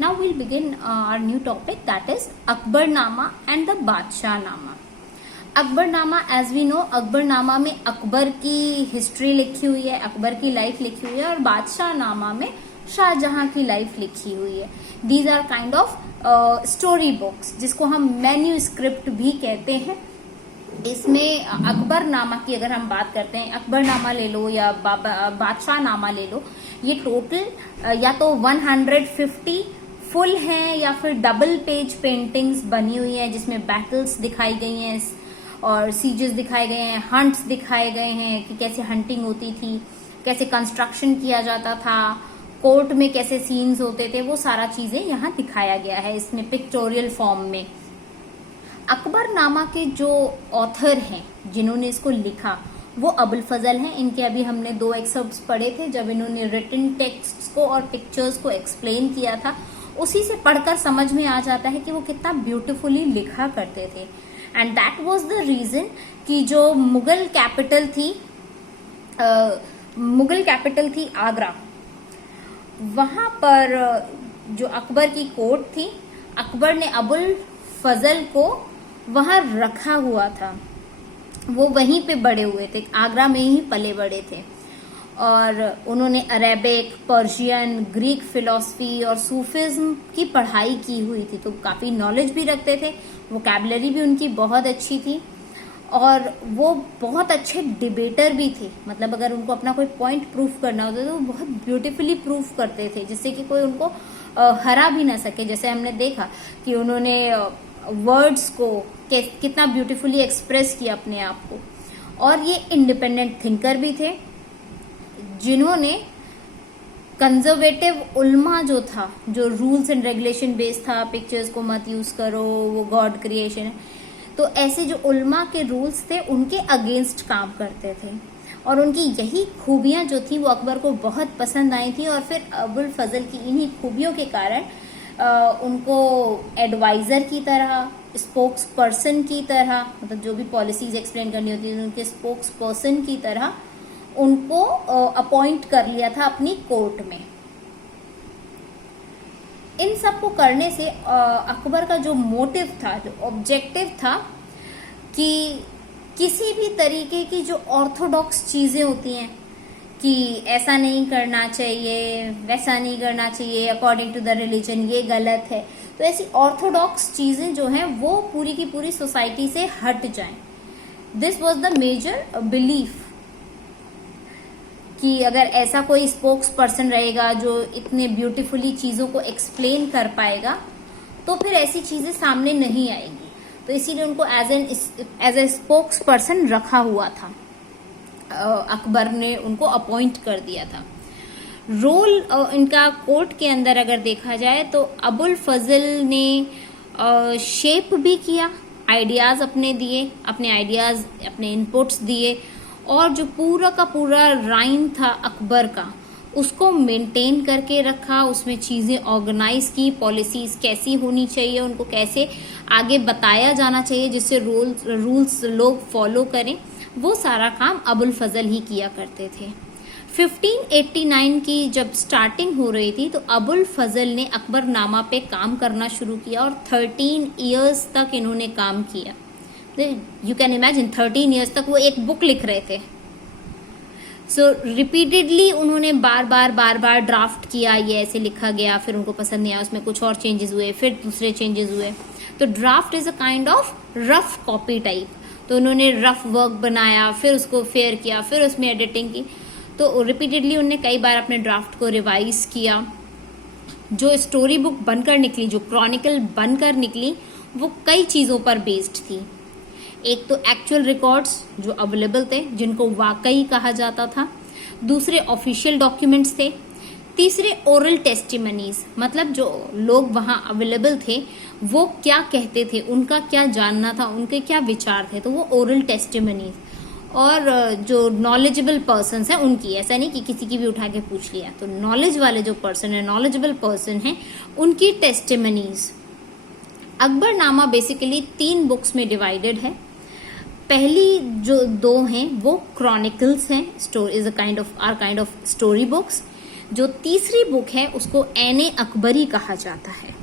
Now we'll begin our new topic, that is Akbarnama and the Badshahनामा. Akbarnama, as we know, Akbarnama में अकबर की history लिखी हुई है, अकबर की लाइफ लिखी हुई है, और बादशाहनामा में शाहजहां की लाइफ लिखी हुई है. These are kind of story books जिसको हम मैन्यूस्क्रिप्ट भी कहते हैं. इसमें अकबरनामा की अगर हम बात करते हैं, अकबरनामा ले लो या बादशाहनामा ले लो, ये टोटल या तो 150 फुल हैं या फिर डबल पेज पेंटिंग्स बनी हुई है जिसमें बैटल्स दिखाई गई हैं और सीजेस दिखाए गए हैं, हंट्स दिखाए गए हैं कि कैसे हंटिंग होती थी, कैसे कंस्ट्रक्शन किया जाता था, कोर्ट में कैसे सीन्स होते थे, वो सारा चीजें यहाँ दिखाया गया है इसमें पिक्टोरियल फॉर्म में. अकबरनामा के जो ऑथर हैं जिन्होंने इसको लिखा वो अबुल फजल हैं. इनके अभी हमने 2 एक्सर्प्ट्स पढ़े थे जब इन्होंने रिटन टेक्स्ट को और पिक्चर्स को एक्सप्लेन किया था. उसी से पढ़कर समझ में आ जाता है कि वो कितना ब्यूटीफुली लिखा करते थे. And that was the reason कि जो मुगल कैपिटल थी आगरा, वहां पर जो अकबर की कोर्ट थी, अकबर ने अबुल फजल को वहां रखा हुआ था. वो वहीं पे बड़े हुए थे, आगरा में ही पले बड़े थे, और उन्होंने अरेबिक, पर्शियन, ग्रीक फिलॉसफी और सूफिज्म की पढ़ाई की हुई थी, तो काफी नॉलेज भी रखते थे. वोकैबुलरी भी उनकी बहुत अच्छी थी और वो बहुत अच्छे डिबेटर भी थे. मतलब अगर उनको अपना कोई पॉइंट प्रूफ करना होता तो वो बहुत ब्यूटीफुली प्रूफ करते थे जिससे कि कोई उनको हरा भी ना सके. जैसे हमने देखा कि उन्होंने वर्ड्स को कितना ब्यूटीफुली एक्सप्रेस किया अपने आप को. और ये इंडिपेंडेंट थिंकर भी थे जिन्होंने कंजर्वेटिव उल्मा जो था, जो रूल्स एंड रेगुलेशन बेस्ड था, पिक्चर्स को मत यूज करो, वो गॉड क्रिएशन है, तो ऐसे जो उल्मा के रूल्स थे उनके अगेंस्ट काम करते थे. और उनकी यही खूबियां जो थी वो अकबर को बहुत पसंद आई थी. और फिर अबुल फजल की इन्हीं खूबियों के कारण उनको एडवाइजर की तरह, स्पोक्स पर्सन की तरह, मतलब जो भी पॉलिसीज एक्सप्लेन करनी होती है उनके स्पोक्स पर्सन की तरह उनको अपॉइंट कर लिया था अपनी कोर्ट में. इन सब को करने से अकबर का जो मोटिव था, जो ऑब्जेक्टिव था, कि किसी भी तरीके की जो ऑर्थोडॉक्स चीजें होती हैं कि ऐसा नहीं करना चाहिए, वैसा नहीं करना चाहिए, अकॉर्डिंग टू द रिलीजन ये गलत है, तो ऐसी ऑर्थोडॉक्स चीजें जो हैं वो पूरी की पूरी सोसाइटी से हट जाएं. This was the major belief कि अगर ऐसा कोई स्पोक्स पर्सन रहेगा जो इतने ब्यूटीफुली चीजों को एक्सप्लेन कर पाएगा तो फिर ऐसी चीजें सामने नहीं आएगी. तो इसीलिए उनको एज ए स्पोक्स पर्सन रखा हुआ था. अकबर ने उनको अपॉइंट कर दिया था. रोल इनका कोर्ट के अंदर अगर देखा जाए तो अबुल फजल ने शेप भी किया, आइडियाज अपने दिए, अपने आइडियाज, अपने इनपुट्स दिए, और जो पूरा का पूरा राइम था अकबर का उसको मेंटेन करके रखा. उसमें चीजें ऑर्गेनाइज की, पॉलिसीज कैसी होनी चाहिए, उनको कैसे आगे बताया जाना चाहिए जिससे रूल्स लोग फॉलो करें, वो सारा काम अबुल फजल ही किया करते थे. 1589 की जब स्टार्टिंग हो रही थी तो अबुल फजल ने अकबरनामा पे काम करना शुरू किया और 13 इयर्स तक इन्होंने काम किया. यू कैन इमेजिन 13 इयर्स तक वो एक बुक लिख रहे थे. सो रिपीटेडली उन्होंने बार बार ड्राफ्ट किया, ये ऐसे लिखा गया, फिर उनको पसंद नहीं आया, उसमें कुछ और चेंजेस हुए, फिर दूसरे चेंजेस हुए. तो draft is a kind of rough copy type. तो उन्होंने रफ वर्क बनाया, फिर उसको फेयर किया, फिर उसमें एडिटिंग की. तो रिपीटेडली उन्होंने कई बार अपने ड्राफ्ट को रिवाइज किया. जो स्टोरी बुक बनकर निकली, जो क्रॉनिकल बनकर निकली, वो कई चीजों पर बेस्ड थी. एक तो एक्चुअल रिकॉर्ड्स जो अवेलेबल थे जिनको वाकई कहा जाता था, दूसरे ऑफिशियल डॉक्यूमेंट्स थे, तीसरे ओरल टेस्टिमनीज, मतलब जो लोग वहां अवेलेबल थे वो क्या कहते थे, उनका क्या जानना था, उनके क्या विचार थे, तो वो ओरल टेस्टिमनीज. और जो नॉलेजेबल पर्सन है उनकी, ऐसा नहीं कि किसी की भी उठा के पूछ लिया, तो नॉलेज वाले जो पर्सन है, नॉलेजेबल पर्सन है, उनकी टेस्टिमनीज. अकबरनामा बेसिकली 3 बुक्स में डिवाइडेड है. पहली जो 2 हैं वो क्रॉनिकल्स हैं, काइंड ऑफ स्टोरी बुक्स. जो तीसरी बुक है उसको एन.ए. अकबरी कहा जाता है।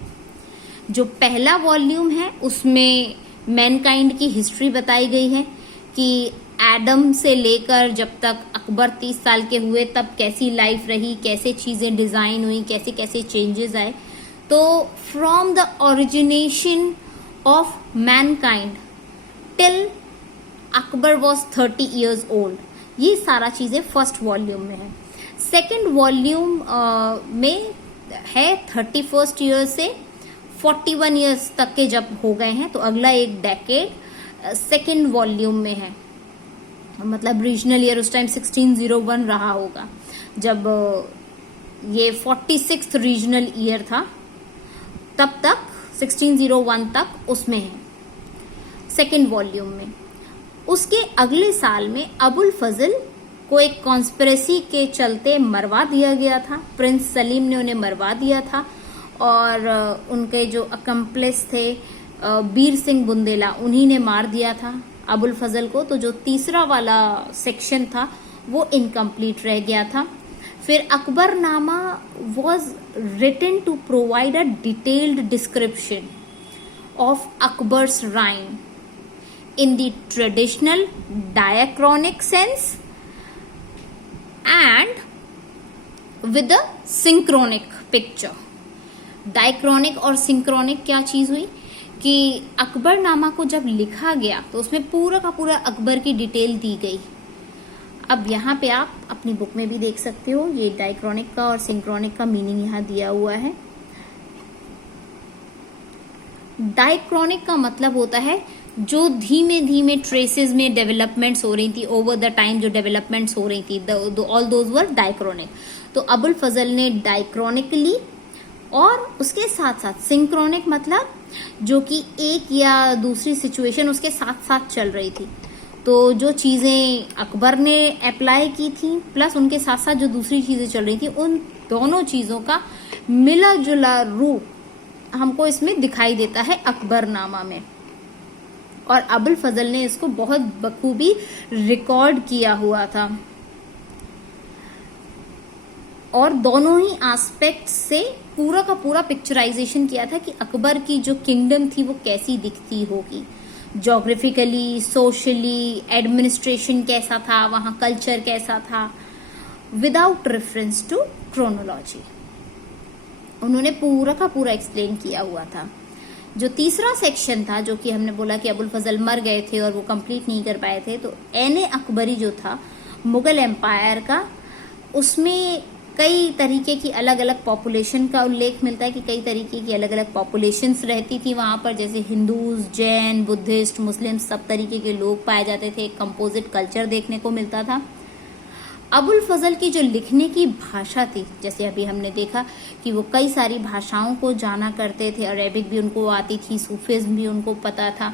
जो पहला वॉल्यूम है उसमें मैनकाइंड की हिस्ट्री बताई गई है कि एडम से लेकर जब तक अकबर 30 साल के हुए तब कैसी लाइफ रही, कैसे चीजें डिजाइन हुई, कैसे कैसे चेंजेस आए। तो from the origination of Mankind till Akbar was 30 years old, ये सारा चीजें फर्स्ट वॉल्यूम में है। सेकेंड वॉल्यूम में है 31st ईयर से 41 years तक के जब हो गए हैं, तो अगला एक डेकेड सेकेंड वॉल्यूम में है। मतलब रीजनल ईयर उस टाइम 1601 रहा होगा जब ये 46th रीजनल ईयर था, तब तक 1601 तक उसमें है सेकेंड वॉल्यूम में। उसके अगले साल में अबुल फजल को एक कॉन्स्पिरेसी के चलते मरवा दिया गया था। प्रिंस सलीम ने उन्हें मरवा दिया था और उनके जो अकम्प्लिस थे बीर सिंह बुंदेला, उन्हीं ने मार दिया था अबुल फजल को। तो जो तीसरा वाला सेक्शन था वो इनकम्प्लीट रह गया था। फिर Akbarnama was written to provide a detailed description of Akbar's rhyme in the traditional diachronic sense and with a synchronic picture। Diachronic और सिंक्रोनिक क्या चीज हुई कि अकबरनामा को जब लिखा गया तो उसमें पूरा का पूरा अकबर की डिटेल दी गई। अब यहाँ पे आप अपनी बुक में भी देख सकते हो, ये डायक्रॉनिक का और सिंक्रोनिक का मीनिंग यहाँ दिया हुआ है। डायक्रॉनिक का मतलब होता है जो धीमे धीमे ट्रेसेस में डेवलपमेंट्स हो रही थी ओवर द टाइम, जो डेवलपमेंट्स हो रही थी, ऑल दोज वर डायक्रॉनिक। तो अबुल फजल ने डायक्रॉनिकली और उसके साथ साथ सिंक्रोनिक मतलब जो कि एक या दूसरी सिचुएशन उसके साथ साथ चल रही थी। तो जो चीजें अकबर ने अप्लाई की थी प्लस उनके साथ साथ जो दूसरी चीजें चल रही थी, उन दोनों चीजों का मिला जुला रूप हमको इसमें दिखाई देता है अकबरनामा में। और अबुल फजल ने इसको बहुत बखूबी रिकॉर्ड किया हुआ था और दोनों ही एस्पेक्ट से पूरा का पूरा पिक्चराइजेशन किया था कि अकबर की जो किंगडम थी वो कैसी दिखती होगी, ज्योग्राफिकली, सोशली, एडमिनिस्ट्रेशन कैसा था, वहां कल्चर कैसा था, विदाउट रेफरेंस टू क्रोनोलॉजी। उन्होंने पूरा का पूरा एक्सप्लेन किया हुआ था। जो तीसरा सेक्शन था, जो कि हमने बोला कि अबुल फजल मर गए थे और वो कंप्लीट नहीं कर पाए थे, तो एन.ए. अकबरी जो था मुगल एम्पायर का, उसमें कई तरीके की अलग अलग पॉपुलेशन का उल्लेख मिलता है कि कई तरीके की अलग अलग पॉपुलेशंस रहती थी वहां पर, जैसे हिंदूज, जैन, बुद्धिस्ट, मुस्लिम, सब तरीके के लोग पाए जाते थे। एक कंपोजिट कल्चर देखने को मिलता था। अबुल फजल की जो लिखने की भाषा थी, जैसे अभी हमने देखा कि वो कई सारी भाषाओं को जाना करते थे, अरेबिक भी उनको आती थी, सूफिज्म भी उनको पता था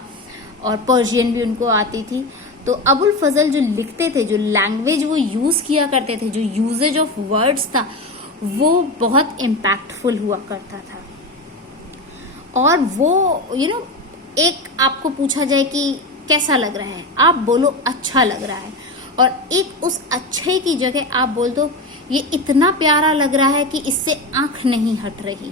और पर्शियन भी उनको आती थी। तो अबुल फजल जो लिखते थे, जो लैंग्वेज वो यूज किया करते थे, जो यूजेज ऑफ वर्ड्स था, वो बहुत इम्पैक्टफुल हुआ करता था। और वो एक आपको पूछा जाए कि कैसा लग रहा है, आप बोलो अच्छा लग रहा है, और एक उस अच्छे की जगह आप बोल दो ये इतना प्यारा लग रहा है कि इससे आंख नहीं हट रही।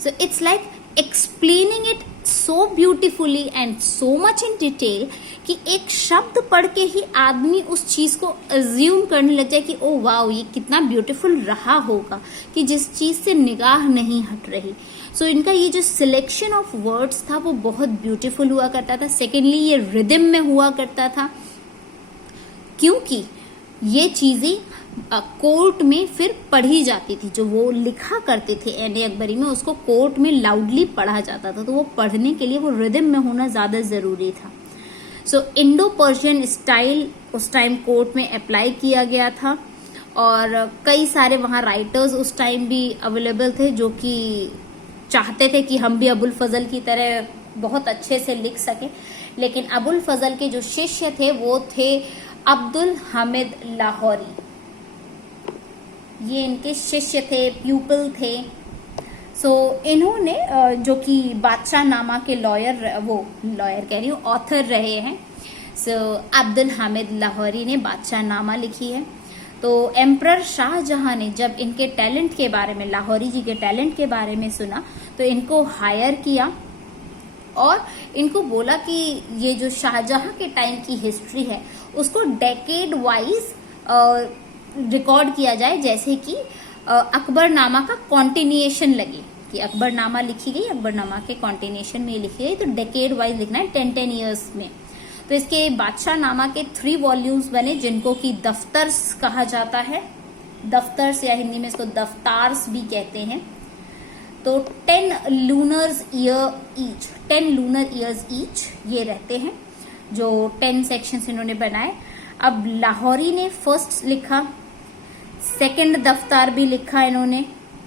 So it's like explaining it so beautifully and so much in detail कि एक शब्द पढ़ के ही आदमी उस चीज को अज्यूम करने लग जाए कि ओ वाओ, ये कितना ब्यूटीफुल रहा होगा, कि जिस चीज से निगाह नहीं हट रही। सो इनका ये जो सिलेक्शन ऑफ वर्ड्स था वो बहुत ब्यूटीफुल हुआ करता था। सेकेंडली, ये रिदम में हुआ करता था, क्योंकि ये चीजें कोर्ट में फिर पढ़ी जाती थी। जो वो लिखा करते थे एन.ए. अकबरी में, उसको कोर्ट में लाउडली पढ़ा जाता था, तो वो पढ़ने के लिए वो रिदम में होना ज्यादा जरूरी था। सो इंडो पर्शियन स्टाइल उस टाइम कोर्ट में अप्लाई किया गया था और कई सारे वहाँ राइटर्स उस टाइम भी अवेलेबल थे जो कि चाहते थे कि हम भी अबुल फजल की तरह बहुत अच्छे से लिख सके। लेकिन अबुल फजल के जो शिष्य थे वो थे अब्दुल हामिद लाहौरी, ये इनके शिष्य थे, प्यूपल थे। सो इन्होंने जो कि बादशाह नामा के लॉयर कह रही हूँ, ऑथर रहे हैं। सो अब्दुल हामिद लाहौरी ने बादशाह नामा लिखी है। तो एम्परर शाहजहां ने जब इनके टैलेंट के बारे में, लाहौरी जी के टैलेंट के बारे में सुना तो इनको हायर किया और इनको बोला कि ये जो शाहजहां के टाइम की हिस्ट्री है उसको डेकेड वाइज रिकॉर्ड किया जाए, जैसे कि अकबरनामा का कॉन्टिन्यूएशन लगे कि अकबरनामा लिखी गई, अकबरनामा के कॉन्टिन्यूएशन में लिखी गई, तो डेकेड वाइज लिखना है 10-10 ईयर्स में। तो इसके बादशाह नामा के 3 वॉल्यूम्स बने जिनको कि दफ्तर्स कहा जाता है, दफ्तर्स या हिंदी में इसको दफ्तार्स भी कहते हैं। तो 10 लूनर ईयर्स ईच ये रहते हैं, जो 10 सेक्शंस इन्होंने बनाए। अब लाहौरी ने फर्स्ट लिखा, सेकंड दफ्तार भी लिखा इन्होंने,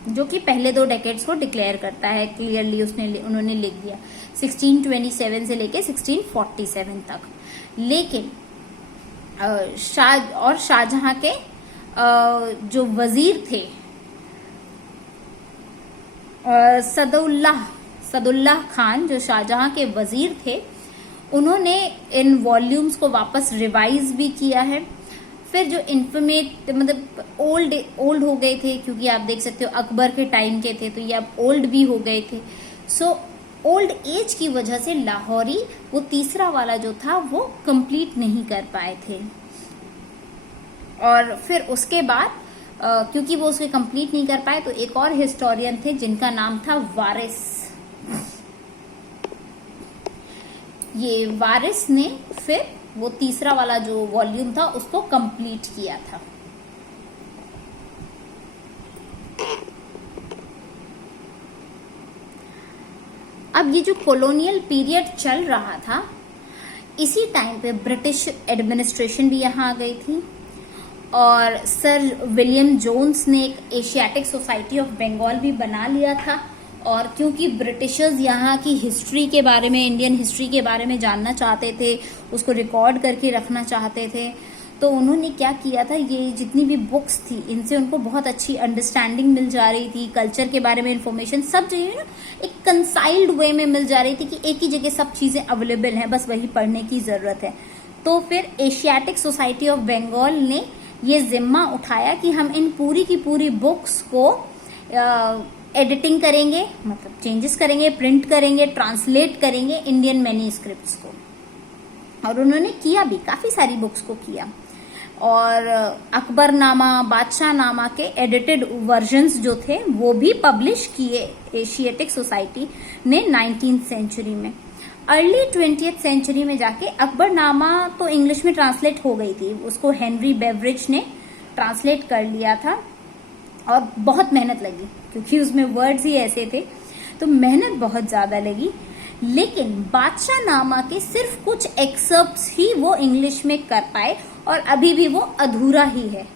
जो कि पहले 2 डेकेड्स को डिक्लेयर करता है क्लियरली, उन्होंने लिख दिया 1627 से लेके 1647 तक। लेकिन शाहजहां के जो वजीर थे सदुल्लाह खान, जो शाहजहां के वजीर थे, उन्होंने इन वॉल्यूम्स को वापस रिवाइज भी किया है। फिर जो मतलब ओल्ड हो गए थे, क्योंकि आप देख सकते हो अकबर के टाइम के थे, तो ये अब ओल्ड भी हो गए थे। सो ओल्ड एज की वजह से लाहौरी वो तीसरा वाला जो था वो कंप्लीट नहीं कर पाए थे। और फिर उसके बाद क्योंकि वो उसके कंप्लीट नहीं कर पाए तो एक और हिस्टोरियन थे जिनका नाम था वारिस। ये वारिस ने फिर वो तीसरा वाला जो वॉल्यूम था उसको कंप्लीट किया था। अब ये जो कॉलोनियल पीरियड चल रहा था, इसी टाइम पे ब्रिटिश एडमिनिस्ट्रेशन भी यहाँ आ गई थी और सर विलियम जोन्स ने एक एशियाटिक सोसाइटी ऑफ बंगाल भी बना लिया था। और क्योंकि ब्रिटिशर्स यहाँ की हिस्ट्री के बारे में, इंडियन हिस्ट्री के बारे में जानना चाहते थे, उसको रिकॉर्ड करके रखना चाहते थे, तो उन्होंने क्या किया था, ये जितनी भी बुक्स थी इनसे उनको बहुत अच्छी अंडरस्टैंडिंग मिल जा रही थी, कल्चर के बारे में इंफॉर्मेशन सब चीजें ना एक कंसाइल्ड वे में मिल जा रही थी कि एक ही जगह सब चीजें अवेलेबल हैं, बस वही पढ़ने की जरूरत है। तो फिर एशियाटिक सोसाइटी ऑफ बंगाल ने ये जिम्मा उठाया कि हम इन पूरी की पूरी बुक्स को एडिटिंग करेंगे, मतलब चेंजेस करेंगे, प्रिंट करेंगे, ट्रांसलेट करेंगे इंडियन मैन्युस्क्रिप्ट्स को। और उन्होंने किया भी, काफी सारी बुक्स को किया। और अकबरनामा, बादशाहनामा के एडिटेड वर्जन्स जो थे वो भी पब्लिश किए एशियाटिक सोसाइटी ने 19th सेंचुरी में। अर्ली 20th सेंचुरी में जाके अकबरनामा तो इंग्लिश में ट्रांसलेट हो गई थी, उसको हेनरी बेवरिज ने ट्रांसलेट कर लिया था और बहुत मेहनत लगी क्योंकि उसमें वर्ड्स ही ऐसे थे, तो मेहनत बहुत ज्यादा लगी। लेकिन बादशाहनामा के सिर्फ कुछ एक्सर्प्ट्स ही वो इंग्लिश में कर पाए और अभी भी वो अधूरा ही है,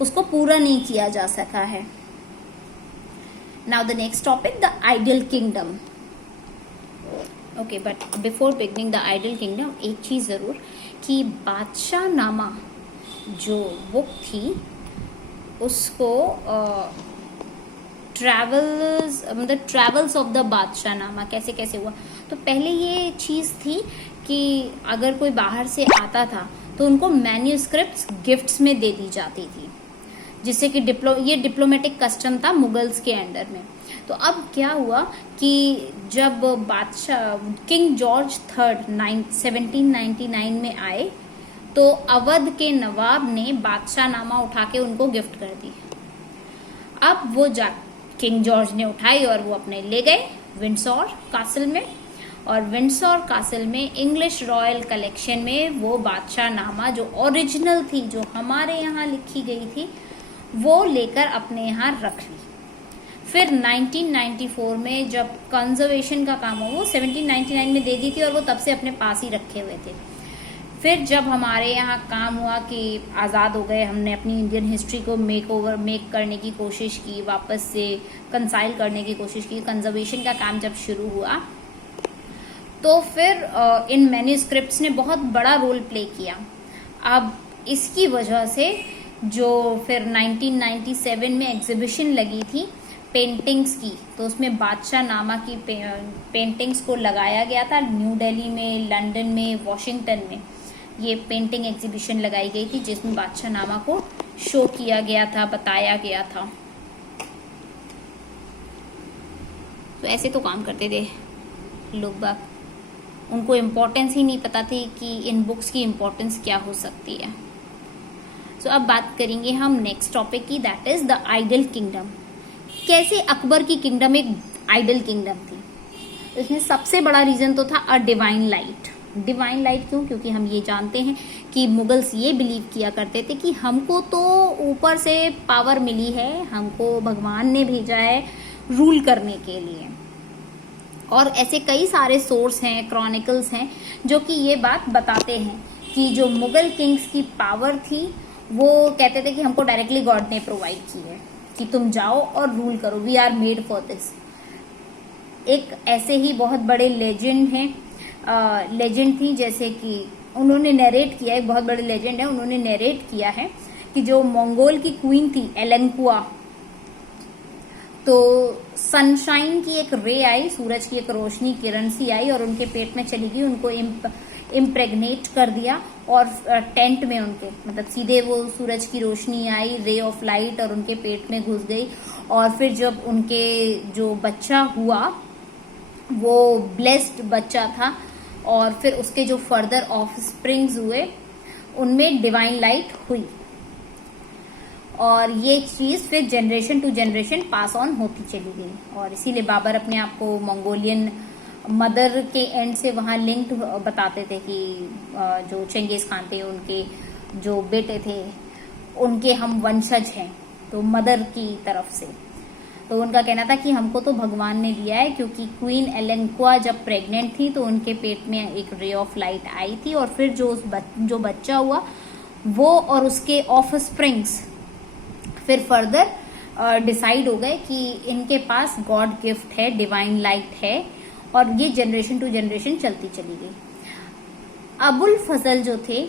उसको पूरा नहीं किया जा सका है। Now the next topic, the ideal kingdom. Okay, but before beginning the ideal kingdom एक चीज जरूर कि बादशाहनामा जो बुक थी उसको ट्रैवल्स ऑफ द बादशाहनामा कैसे कैसे हुआ। तो पहले ये चीज थी कि अगर कोई बाहर से आता था तो उनको मैन्युस्क्रिप्ट्स गिफ्ट्स में दे दी जाती थी, जिससे कि ये डिप्लोमेटिक कस्टम था मुगल्स के अंडर में। तो अब क्या हुआ कि जब बादशाह किंग जॉर्ज III 1799 में आए तो अवध के नवाब ने बादशाहनामा उठा के उनको गिफ्ट कर दी। अब वो किंग जॉर्ज ने उठाई और वो अपने ले गए विंडसर कासल में, और विंडसर कासल में इंग्लिश रॉयल कलेक्शन में वो बादशाहनामा जो ओरिजिनल थी, जो हमारे यहाँ लिखी गई थी, वो लेकर अपने यहाँ रख ली। फिर 1994 में जब कंजर्वेशन का काम हुआ, वो 1799 में दे दी थी और वो तब से अपने पास ही रखे हुए थे। फिर जब हमारे यहाँ काम हुआ कि आज़ाद हो गए, हमने अपनी इंडियन हिस्ट्री को मेक करने की कोशिश की, वापस से कंसाइल करने की कोशिश की, कंजर्वेशन का काम जब शुरू हुआ तो फिर इन मैन्युस्क्रिप्ट्स ने बहुत बड़ा रोल प्ले किया। अब इसकी वजह से जो फिर 1997 में एग्जीबिशन लगी थी पेंटिंग्स की, तो उसमें बादशाहनामा की पेंटिंग्स को लगाया गया था। न्यू दिल्ली में, लंदन में, वॉशिंगटन में ये पेंटिंग एग्जीबिशन लगाई गई थी जिसमें बादशाहनामा को शो किया गया था, बताया गया था। तो ऐसे तो काम करते थे लोग बाग, उनको इम्पोर्टेंस ही नहीं पता थी कि इन बुक्स की इम्पोर्टेंस क्या हो सकती है। सो अब बात करेंगे हम नेक्स्ट टॉपिक की, that is the ideal kingdom. कैसे अकबर की किंगडम एक आइडल किंगडम थी। इसमें सबसे बड़ा रीजन तो था a divine light. Divine light क्यों? क्योंकि हम ये जानते हैं कि मुगल्स ये बिलीव किया करते थे कि हमको तो ऊपर से पावर मिली है, हमको भगवान ने भेजा है रूल करने के लिए। और ऐसे कई सारे सोर्स हैं, क्रॉनिकल्स हैं जो कि ये बात बताते हैं कि जो मुगल किंग्स की पावर थी वो कहते थे कि हमको डायरेक्टली गॉड ने प्रोवाइड की है कि तुम जाओ और रूल करो, we are made for this. एक ऐसे ही बहुत बड़े लेजेंड हैं, लेजेंड थी, जैसे कि उन्होंने नरेट किया, एक बहुत बड़े लेजेंड है, उन्होंने नरेट किया है कि जो मंगोल की क्वीन थी एलेनकुआ, तो सनशाइन की एक रे आई, सूरज की एक रोशनी किरण सी आई और उनके पेट में चली गई, उनको इम्प्रेग्नेट कर दिया और टेंट में उनके मतलब सीधे वो सूरज की रोशनी आई, रे ऑफ लाइट, और उनके पेट में घुस गई। और फिर जब उनके जो बच्चा हुआ वो ब्लेस्ड बच्चा था और फिर उसके जो फर्दर ऑफ स्प्रिंग्स हुए उनमें डिवाइन लाइट हुई और ये चीज फिर generation to generation pass on होती चली गई। और इसीलिए बाबर अपने आप को मंगोलियन मदर के एंड से वहां लिंक्ड बताते थे कि जो चंगेज खान थे उनके जो बेटे थे उनके हम वंशज हैं, तो मदर की तरफ से। तो उनका कहना था कि हमको तो भगवान ने दिया है, क्योंकि क्वीन एलेनकुआ जब प्रेग्नेंट थी तो उनके पेट में एक रे ऑफ लाइट आई थी और फिर जो बच्चा हुआ वो और उसके ऑफ स्प्रिंग्स फिर फर्दर डिसाइड हो गए कि इनके पास गॉड गिफ्ट है, डिवाइन लाइट है, और ये जनरेशन टू जनरेशन चलती चली गई। अबुल फजल जो थे,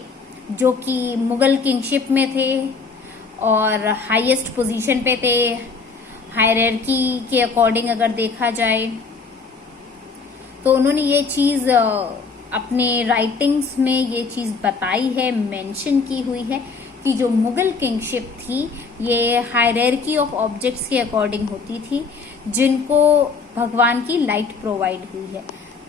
जो कि मुगल किंगशिप में थे और हाईएस्ट पोजीशन पे थे हायरार्की के अकॉर्डिंग अगर देखा जाए, तो उन्होंने ये चीज अपने राइटिंग्स में ये चीज बताई है, मेंशन की हुई है कि जो मुगल किंगशिप थी ये हायरार्की ऑफ ऑब्जेक्ट्स के अकॉर्डिंग होती थी जिनको भगवान की लाइट प्रोवाइड हुई है।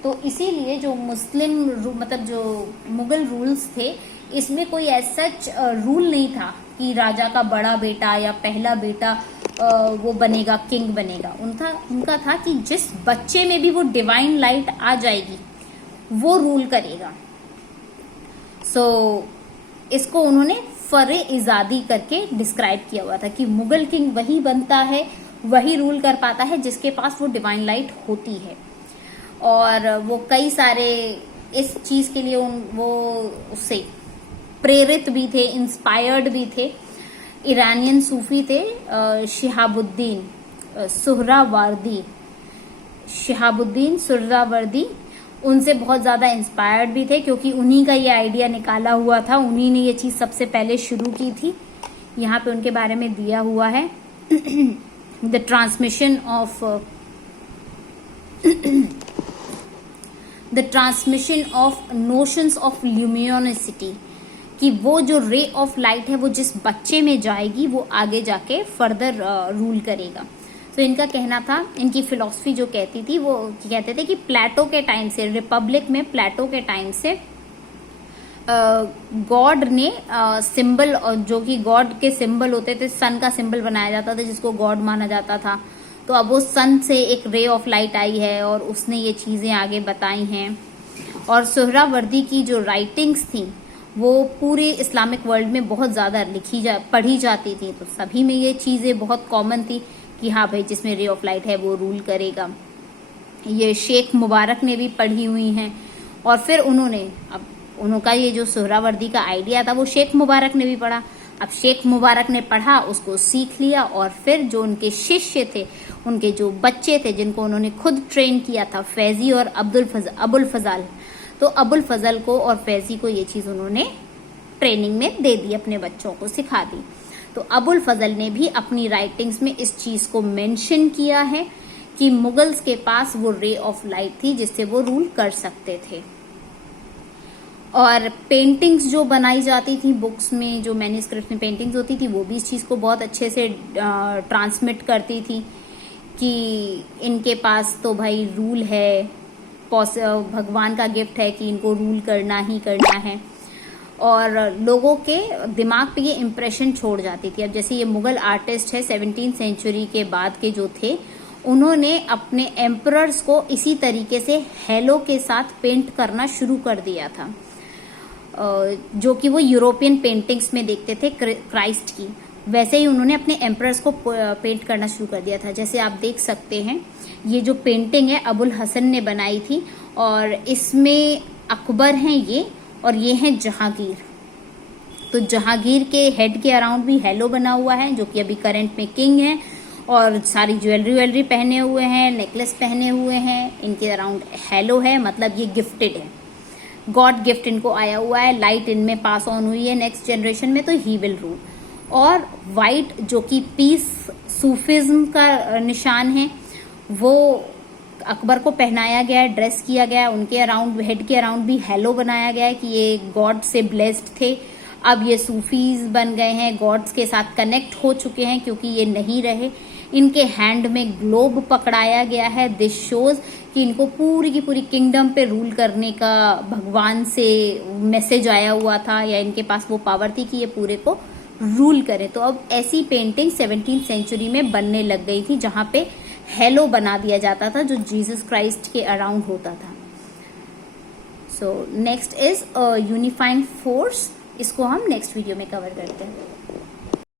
तो इसीलिए जो मुस्लिम मतलब जो मुगल रूल्स थे इसमें कोई ऐसा रूल नहीं था कि राजा का बड़ा बेटा या पहला बेटा वो बनेगा, किंग बनेगा। उनका था कि जिस बच्चे में भी वो डिवाइन लाइट आ जाएगी वो रूल करेगा। सो इसको उन्होंने फरे इजादी करके डिस्क्राइब किया हुआ था कि मुगल किंग वही बनता है, वही रूल कर पाता है जिसके पास वो डिवाइन लाइट होती है। और वो कई सारे इस चीज के लिए वो उससे प्रेरित भी थे, इंस्पायर्ड भी थे। ईरानियन सूफी थे शिहाबुद्दीन सुहरावर्दी, उनसे बहुत ज्यादा इंस्पायर्ड भी थे क्योंकि उन्हीं का ये आइडिया निकाला हुआ था, उन्हीं ने ये चीज सबसे पहले शुरू की थी। यहाँ पे उनके बारे में दिया हुआ है the transmission of notions of luminosity, कि वो जो रे ऑफ लाइट है वो जिस बच्चे में जाएगी वो आगे जाके फर्दर रूल करेगा। तो इनका कहना था, इनकी फिलॉसफी जो कहती थी वो कहते थे कि प्लेटो के टाइम से, रिपब्लिक में प्लेटो के टाइम से गॉड ने सिंबल, जो कि गॉड के सिंबल होते थे, सन का सिंबल बनाया जाता था जिसको गॉड माना जाता था। तो अब वो सन से एक रे ऑफ लाइट आई है और उसने ये चीजें आगे बताई हैं। और सुहरावर्दी की जो राइटिंग्स थी वो पूरे इस्लामिक वर्ल्ड में बहुत ज्यादा पढ़ी जाती थी, तो सभी में ये चीजें बहुत कॉमन थी कि हाँ भाई जिसमें रे ऑफ लाइट है वो रूल करेगा। ये शेख मुबारक ने भी पढ़ी हुई हैं और फिर उनका ये जो सुहरावर्दी का आइडिया था वो शेख मुबारक ने भी पढ़ा। अब शेख मुबारक ने पढ़ा, उसको सीख लिया और फिर जो उनके शिष्य थे, उनके जो बच्चे थे जिनको उन्होंने खुद ट्रेन किया था, फैजी और अबुल फजल, तो अबुल फजल को और फैजी को ये चीज उन्होंने ट्रेनिंग में दे दी, अपने बच्चों को सिखा दी। तो अबुल फजल ने भी अपनी राइटिंग्स में इस चीज को मेंशन किया है कि मुगल्स के पास वो रे ऑफ लाइट थी जिससे वो रूल कर सकते थे। और पेंटिंग्स जो बनाई जाती थी बुक्स में, जो मैन्युस्क्रिप्ट में पेंटिंग्स होती थी, वो भी इस चीज को बहुत अच्छे से ट्रांसमिट करती थी कि इनके पास तो भाई रूल है, भगवान का गिफ्ट है कि इनको रूल करना ही करना है। और लोगों के दिमाग पे ये इम्प्रेशन छोड़ जाती थी। अब जैसे ये मुगल आर्टिस्ट है 17वीं सेंचुरी के बाद के जो थे, उन्होंने अपने एम्परर्स को इसी तरीके से हेलो के साथ पेंट करना शुरू कर दिया था, जो कि वो यूरोपियन पेंटिंग्स में देखते थे क्राइस्ट की। वैसे ही उन्होंने अपने एम्परर्स को पेंट करना शुरू कर दिया था। जैसे आप देख सकते हैं, ये जो पेंटिंग है अबुल हसन ने बनाई थी, और इसमें अकबर हैं ये, और ये हैं जहांगीर। तो जहांगीर के हेड के अराउंड भी हेलो बना हुआ है, जो कि अभी करंट में किंग है, और सारी ज्वेलरी पहने हुए हैं, नेकलेस पहने हुए हैं, इनके अराउंड हेलो है, मतलब ये गिफ्टेड है, गॉड गिफ्ट इनको आया हुआ है, लाइट इनमें पास ऑन हुई है नेक्स्ट जनरेशन में, तो ही विल रूल। और वाइट जो कि पीस सूफिज्म का निशान है, वो अकबर को पहनाया गया है, ड्रेस किया गया है, उनके अराउंड हेड के अराउंड भी हेलो बनाया गया है कि ये गॉड से ब्लेस्ड थे। अब ये सूफीज बन गए हैं, गॉड्स के साथ कनेक्ट हो चुके हैं क्योंकि ये नहीं रहे। इनके हैंड में ग्लोब पकड़ाया गया है। दिस शोज कि इनको पूरी की पूरी किंगडम पे रूल करने का भगवान से मैसेज आया हुआ था, या इनके पास वो पावर थी कि ये पूरे को रूल करें। तो अब ऐसी पेंटिंग 17वीं सेंचुरी में बनने लग गई थी, जहां पे हेलो बना दिया जाता था जो जीसस क्राइस्ट के अराउंड होता था। So next is unifying force, इसको हम नेक्स्ट वीडियो में कवर करते हैं।